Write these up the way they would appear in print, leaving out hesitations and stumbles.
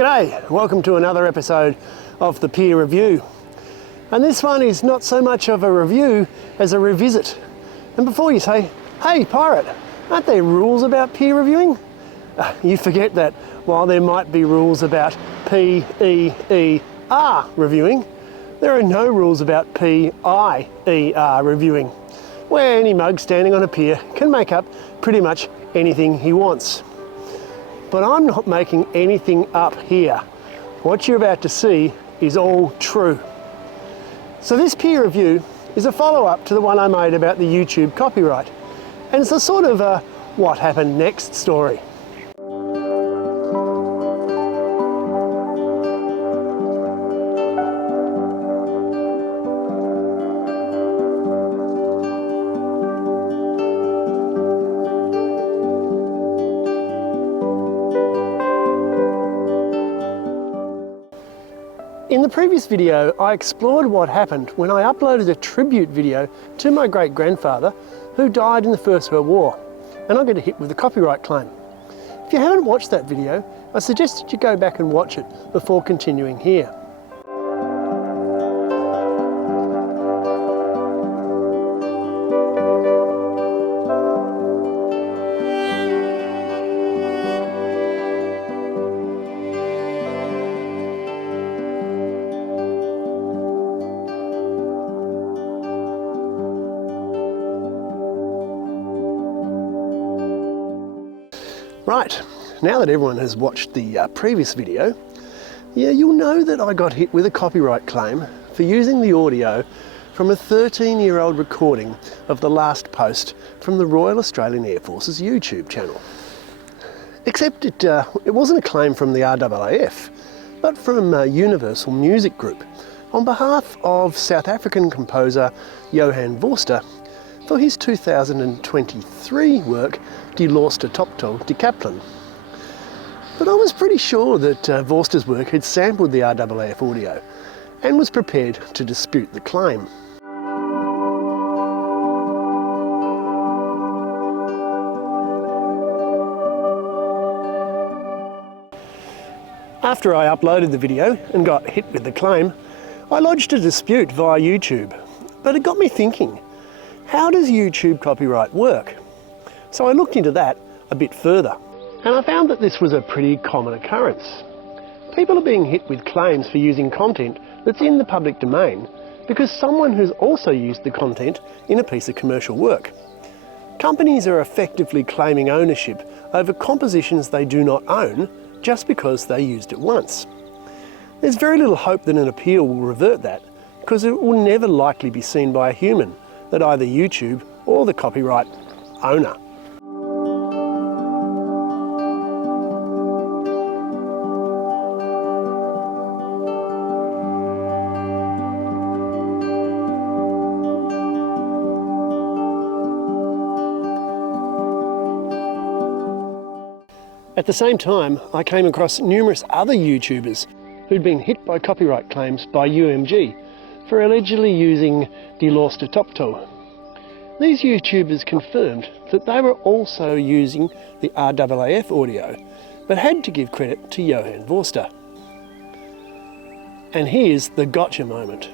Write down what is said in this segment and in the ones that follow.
G'day, welcome to another episode of the Pier Review. And this one is not so much of a review as a revisit. And before you say, hey pirate, aren't there rules about peer reviewing? You forget that while there might be rules about P-E-E-R reviewing, there are no rules about P-I-E-R reviewing, where any mug standing on a pier can make up pretty much anything he wants. But I'm not making anything up here. What you're about to see is all true. So this peer review is a follow-up to the one I made about the YouTube copyright. And it's a sort of a what happened next story. In the previous video, I explored what happened when I uploaded a tribute video to my great-grandfather who died in the First World War, and I got hit with a copyright claim. If you haven't watched that video, I suggest that you go back and watch it before continuing here. Right, now that everyone has watched the previous video, you'll know that I got hit with a copyright claim for using the audio from a 13-year-old recording of the last post from the Royal Australian Air Force's YouTube channel. Except it wasn't a claim from the RAAF, but from Universal Music Group on behalf of South African composer Johann Vorster for his 2023 work Die Laaste Toptel Die Kaplan. But I was pretty sure that Vorster's work had sampled the RAAF audio and was prepared to dispute the claim. After I uploaded the video and got hit with the claim, I lodged a dispute via YouTube. But it got me thinking, how does YouTube copyright work? So I looked into that a bit further, and I found that this was a pretty common occurrence. People are being hit with claims for using content that's in the public domain because someone has also used the content in a piece of commercial work. Companies are effectively claiming ownership over compositions they do not own just because they used it once. There's very little hope that an appeal will revert that, because it will never likely be seen by a human that either YouTube or the copyright owner. At the same time, I came across numerous other YouTubers who'd been hit by copyright claims by UMG for allegedly using Die Laaste Toptel. These YouTubers confirmed that they were also using the RAAF audio, but had to give credit to Johann Vorster. And here's the gotcha moment.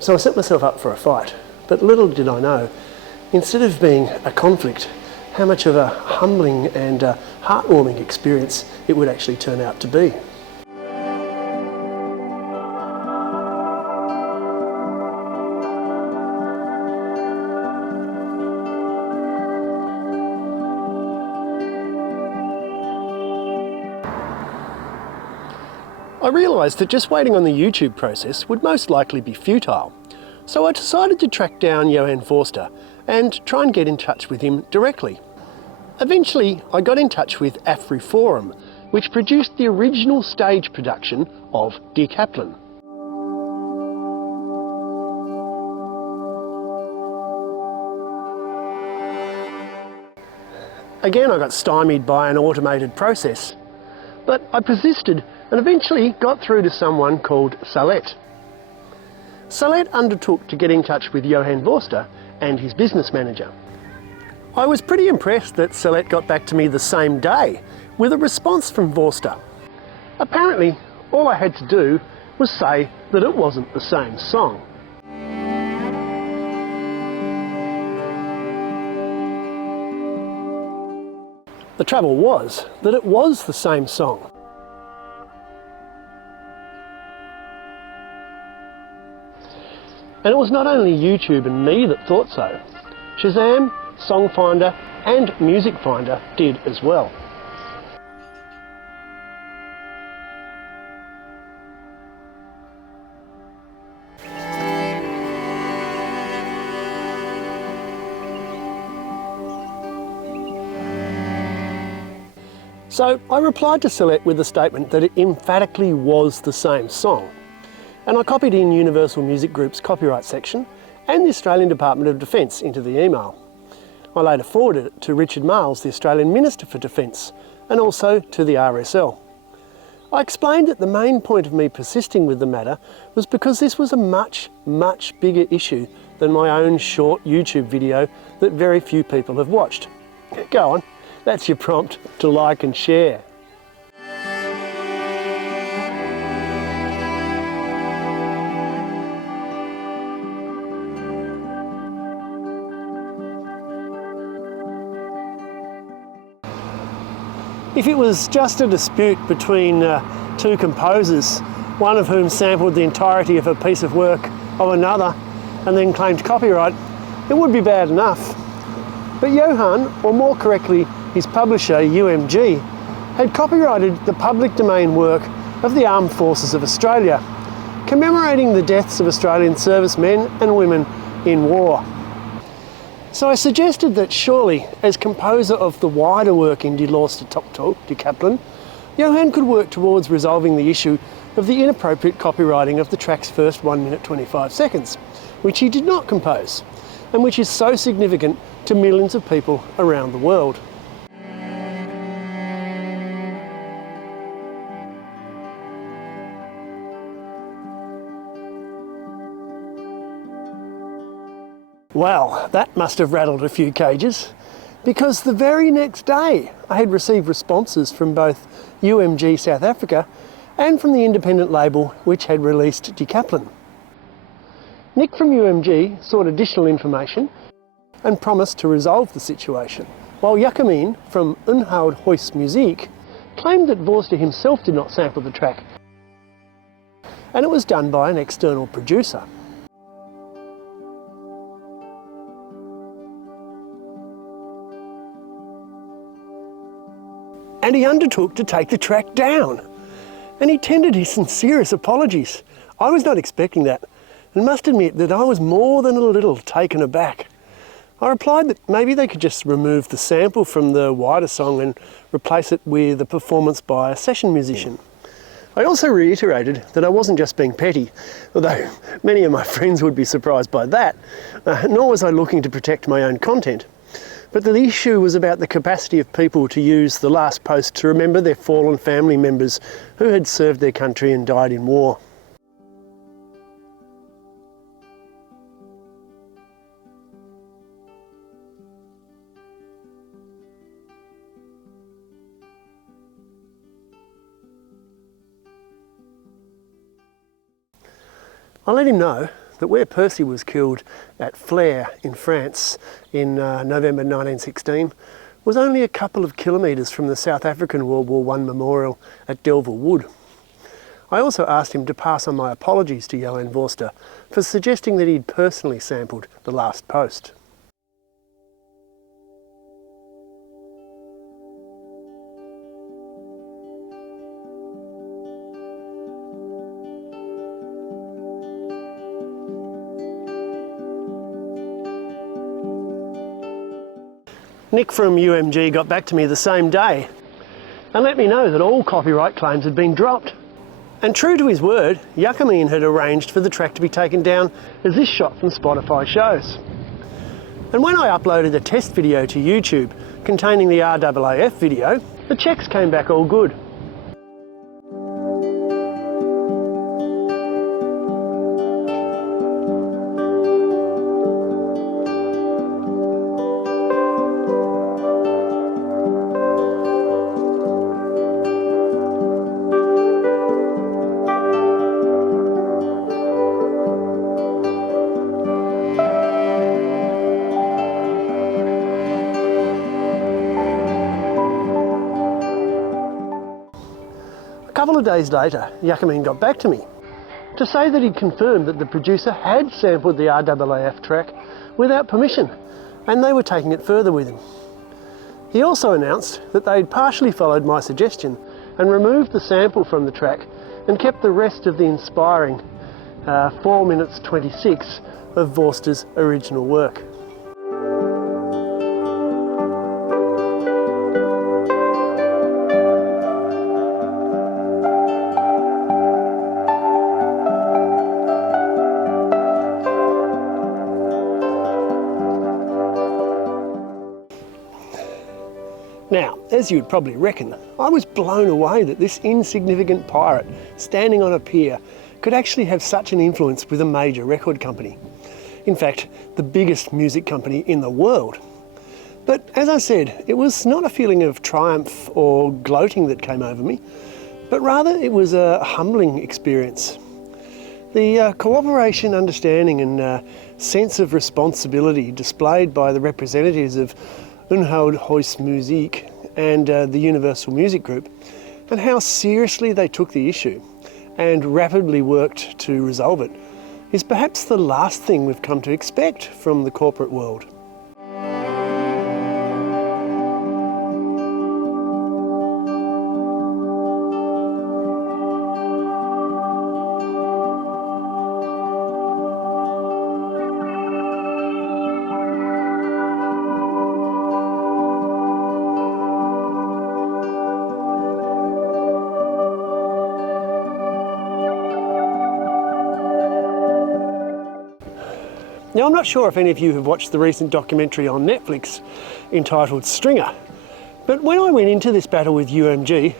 So I set myself up for a fight, but little did I know, instead of being a conflict, how much of a humbling and heartwarming experience it would actually turn out to be. I realised that just waiting on the YouTube process would most likely be futile, so I decided to track down Johan Forster and try and get in touch with him directly. Eventually, I got in touch with Afri Forum, which produced the original stage production of Die Kaplan. Again, I got stymied by an automated process, but I persisted and eventually got through to someone called Salette. Salette undertook to get in touch with Johan Forster and his business manager. I was pretty impressed that Salette got back to me the same day with a response from Forster. Apparently, all I had to do was say that it wasn't the same song. The trouble was that it was the same song. And it was not only YouTube and me that thought so. Shazam, Songfinder and Music Finder did as well. So I replied to Salette with a statement that it emphatically was the same song. And I copied in Universal Music Group's copyright section and the Australian Department of Defence into the email. I later forwarded it to Richard Marles, the Australian Minister for Defence, and also to the RSL. I explained that the main point of me persisting with the matter was because this was a much, much bigger issue than my own short YouTube video that very few people have watched. Go on, that's your prompt to like and share. If it was just a dispute between two composers, one of whom sampled the entirety of a piece of work of another and then claimed copyright, it would be bad enough. But Johan, or more correctly his publisher UMG, had copyrighted the public domain work of the Armed Forces of Australia, commemorating the deaths of Australian servicemen and women in war. So I suggested that surely, as composer of the wider work in Die Laaste Toptog, Die Kaplan, Johan could work towards resolving the issue of the inappropriate copywriting of the track's first 1 minute 25 seconds, which he did not compose, and which is so significant to millions of people around the world. Well, that must have rattled a few cages, because the very next day I had received responses from both UMG South Africa and from the independent label which had released Die Kaplan. Nick from UMG sought additional information and promised to resolve the situation, while Jacomin from Unhoud Huis Muziek claimed that Forster himself did not sample the track, and it was done by an external producer. And he undertook to take the track down. And he tendered his sincerest apologies. I was not expecting that, and must admit that I was more than a little taken aback. I replied that maybe they could just remove the sample from the wider song and replace it with a performance by a session musician. I also reiterated that I wasn't just being petty, although many of my friends would be surprised by that, nor was I looking to protect my own content. But the issue was about the capacity of people to use the last post to remember their fallen family members who had served their country and died in war. I let him know that where Percy was killed at Flers in France in November 1916 was only a couple of kilometres from the South African World War I memorial at Delville Wood. I also asked him to pass on my apologies to Johan Vorster for suggesting that he'd personally sampled the last post. Nick from UMG got back to me the same day and let me know that all copyright claims had been dropped. And true to his word, Yakimin had arranged for the track to be taken down as this shot from Spotify shows. And when I uploaded a test video to YouTube containing the RAAF video, the checks came back all good. A couple of days later, Yakimin got back to me to say that he'd confirmed that the producer had sampled the RAAF track without permission and they were taking it further with him. He also announced that they'd partially followed my suggestion and removed the sample from the track and kept the rest of the inspiring 4 minutes 26 of Vorster's original work. Now, as you would probably reckon, I was blown away that this insignificant pirate standing on a pier could actually have such an influence with a major record company. In fact, the biggest music company in the world. But as I said, it was not a feeling of triumph or gloating that came over me, but rather it was a humbling experience. The cooperation, understanding and sense of responsibility displayed by the representatives of Ungehoord Musik and the Universal Music Group, and how seriously they took the issue and rapidly worked to resolve it, is perhaps the last thing we've come to expect from the corporate world. Now, I'm not sure if any of you have watched the recent documentary on Netflix entitled Stringer, but when I went into this battle with UMG,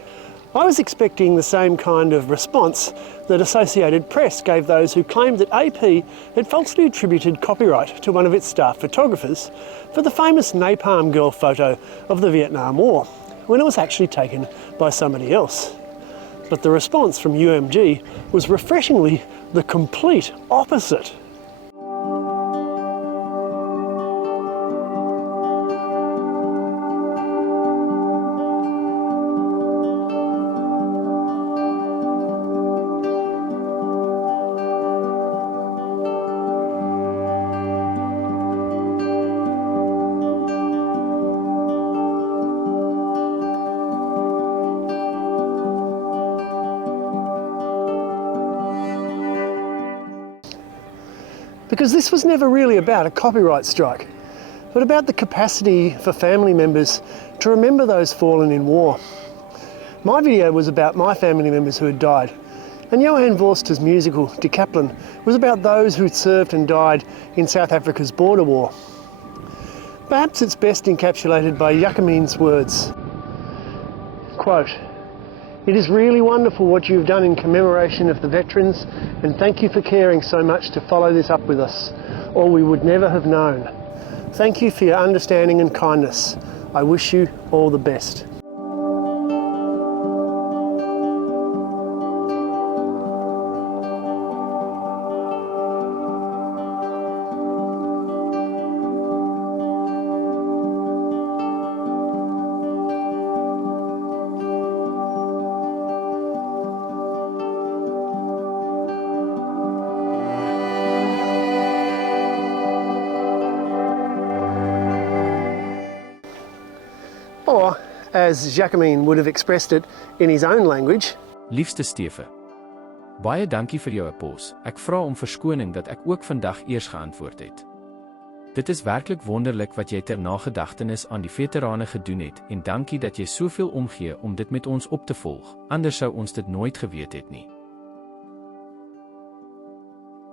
I was expecting the same kind of response that Associated Press gave those who claimed that AP had falsely attributed copyright to one of its staff photographers for the famous Napalm Girl photo of the Vietnam War, when it was actually taken by somebody else. But the response from UMG was refreshingly the complete opposite. Because this was never really about a copyright strike, but about the capacity for family members to remember those fallen in war. My video was about my family members who had died, and Johan Vorster's musical De Kaplan was about those who'd served and died in South Africa's border war. Perhaps it's best encapsulated by Yakimin's words, quote, "It is really wonderful what you've done in commemoration of the veterans, and thank you for caring so much to follow this up with us, or we would never have known. Thank you for your understanding and kindness. I wish you all the best." as Jacqueline would have expressed it in his own language. Liefste Steven, baie dankie vir jou appos. Ek vra om verskoning dat ek ook vandag eers geantwoord het. Dit is werklik wonderlik wat jy ter nagedagtenis aan die veterane gedoen het en dankie dat jy soveel omgee om dit met ons op te volg, anders sou ons dit nooit geweet het nie.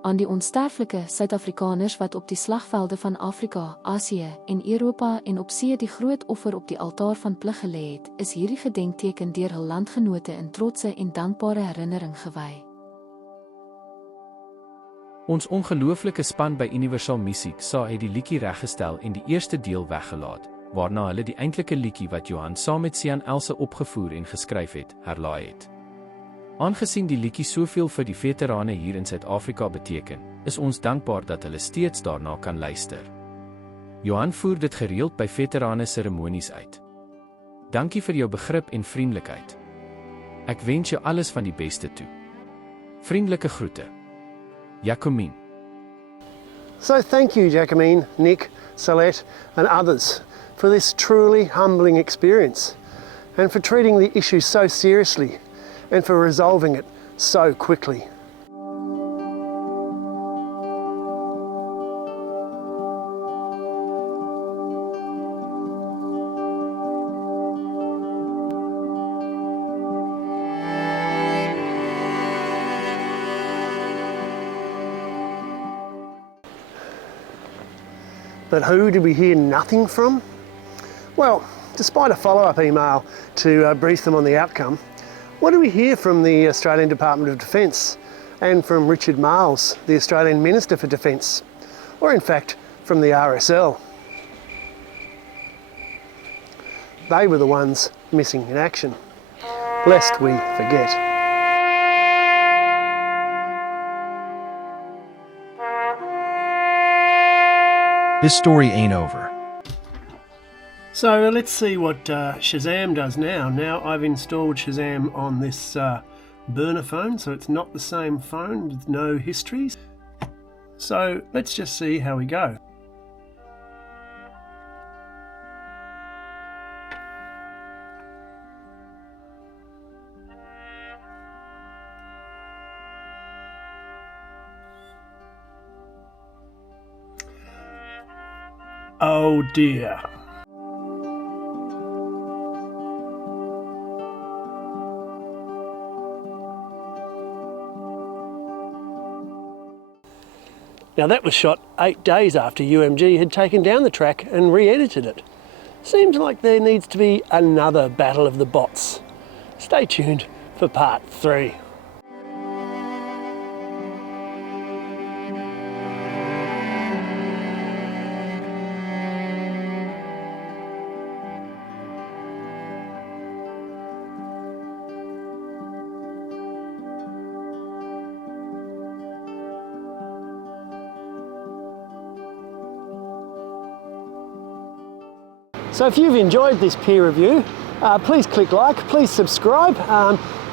Aan die onsterflike Suid-Afrikaners wat op die slagvelde van Afrika, Asië en Europa en op see die groot offer op die altaar van plig gelê het, is hierdie gedenkteken deur hul landgenote in trotse en dankbare herinnering gewy. Ons ongelooflike span by Universal Music het die liedjie reggestel en die eerste deel weggelaat, waarna hulle die eintlike liedjie wat Johan saam met Sian Else opgevoer en geskryf het, herlaai het. Aangesien die liedjie soveel vir die veterane hier in Suid-Afrika beteken, is ons dankbaar dat hulle steeds daarna kan luister. Johan voer dit gereeld by veterane seremonies uit. Dankie vir jou begrip en vriendelikheid. Ek wens jou alles van die beste toe. Vriendelike groete. Jacqueline. So thank you, Jacqueline, Nick, Salette and others for this truly humbling experience and for treating the issue so seriously and for resolving it so quickly. But who did we hear nothing from? Well, despite a follow-up email to brief them on the outcome, what do we hear from the Australian Department of Defence and from Richard Marles, the Australian Minister for Defence, or in fact from the RSL? They were the ones missing in action, lest we forget. This story ain't over. So let's see what Shazam does now. Now I've installed Shazam on this burner phone, so it's not the same phone with no histories. So let's just see how we go. Oh dear. Now that was shot 8 days after UMG had taken down the track and re-edited it. Seems like there needs to be another battle of the bots. Stay tuned for part 3. So if you've enjoyed this peer review, please click like, please subscribe,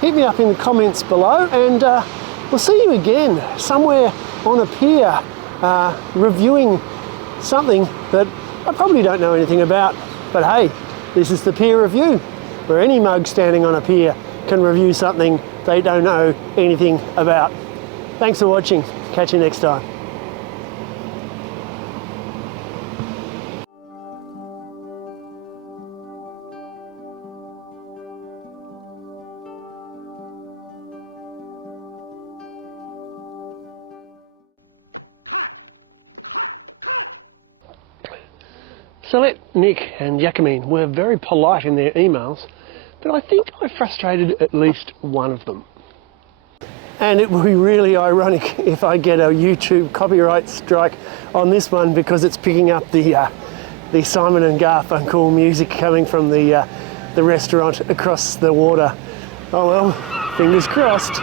hit me up in the comments below, and we'll see you again somewhere on a pier reviewing something that I probably don't know anything about. But hey, this is the peer review, where any mug standing on a pier can review something they don't know anything about. Thanks for watching. Catch you next time. Salette, Nick and Jacqueline were very polite in their emails, but I think I frustrated at least one of them. And it would be really ironic if I get a YouTube copyright strike on this one because it's picking up the Simon and Garfunkel music coming from the restaurant across the water. Oh well, fingers crossed.